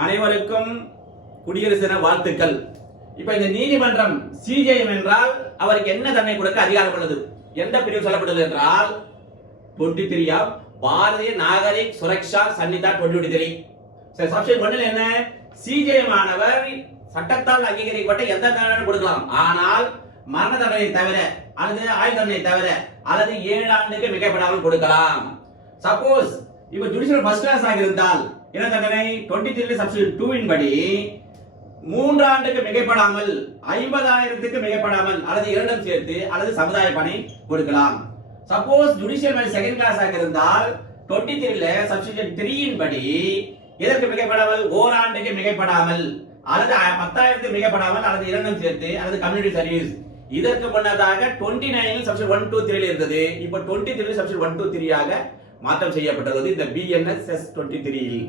அனைவருக்கும் குடியரசு தின வாழ்த்துக்கள். இப்ப இந்த நீதிமன்றம் சிஜேஎம் என்றால் அவருக்கு என்ன தண்டனை கொடுக்க அதிகாரம் உள்ளது? எந்த பிரிவு சொல்லப்படுது என்றால் 23 ஆஃப் பாரதிய நாகரிக் சுரக்ஷா சன்னிதா 2023. சரி, சப்ஷன் 1 என்ன? சிஜேஎம் ஆனவர் சட்டத்தால் அங்கீகரிக்கப்பட்ட எந்த தண்டனை கொடுக்கலாம், ஆனால் மரண தண்டனை தவிர அல்லது ஆயுள் தண்டனை தவிர அல்லது 7 ஆண்டுக்கு மிகைப்படாமல் கொடுக்கலாம். சப்போஸ் இப்ப ஜுடிஷியல் ஃபர்ஸ்ட் கிளாஸ் ஆக இருந்தால் என்ன தண்டனை? 23 சப்ஷன் 2 இன் படி 3 ஆண்டுக்கு மிகைப்படாமல் 50,000க்கு மிகைப்படாமல் அல்லது இரண்டும் சேர்த்து அல்லது சமுதாய பணி கொடுக்கலாம். சப்போஸ் ஜுடிஷியல் மேல் செகண்ட் கிளாஸ் ஆக இருந்தால் 23 சப்ஷன் 3 இன் படி இதற்கு மிகைப்படாமல் 1 ஆண்டுக்கு மிகைப்படாமல் அல்லது 10,000க்கு மிகைப்படாமல் அல்லது இரண்டும் சேர்த்து அல்லது கம்யூனிட்டி சர்வீஸ். இதற்கு முன்னதாக 29 சப்ஷன் 1 2 3 இருந்தது. இப்போ 23 சப்ஷன் 1 2 3 ஆக மாற்றம் செய்யப்பட்டுள்ளது இந்த BNSS 23 இல்.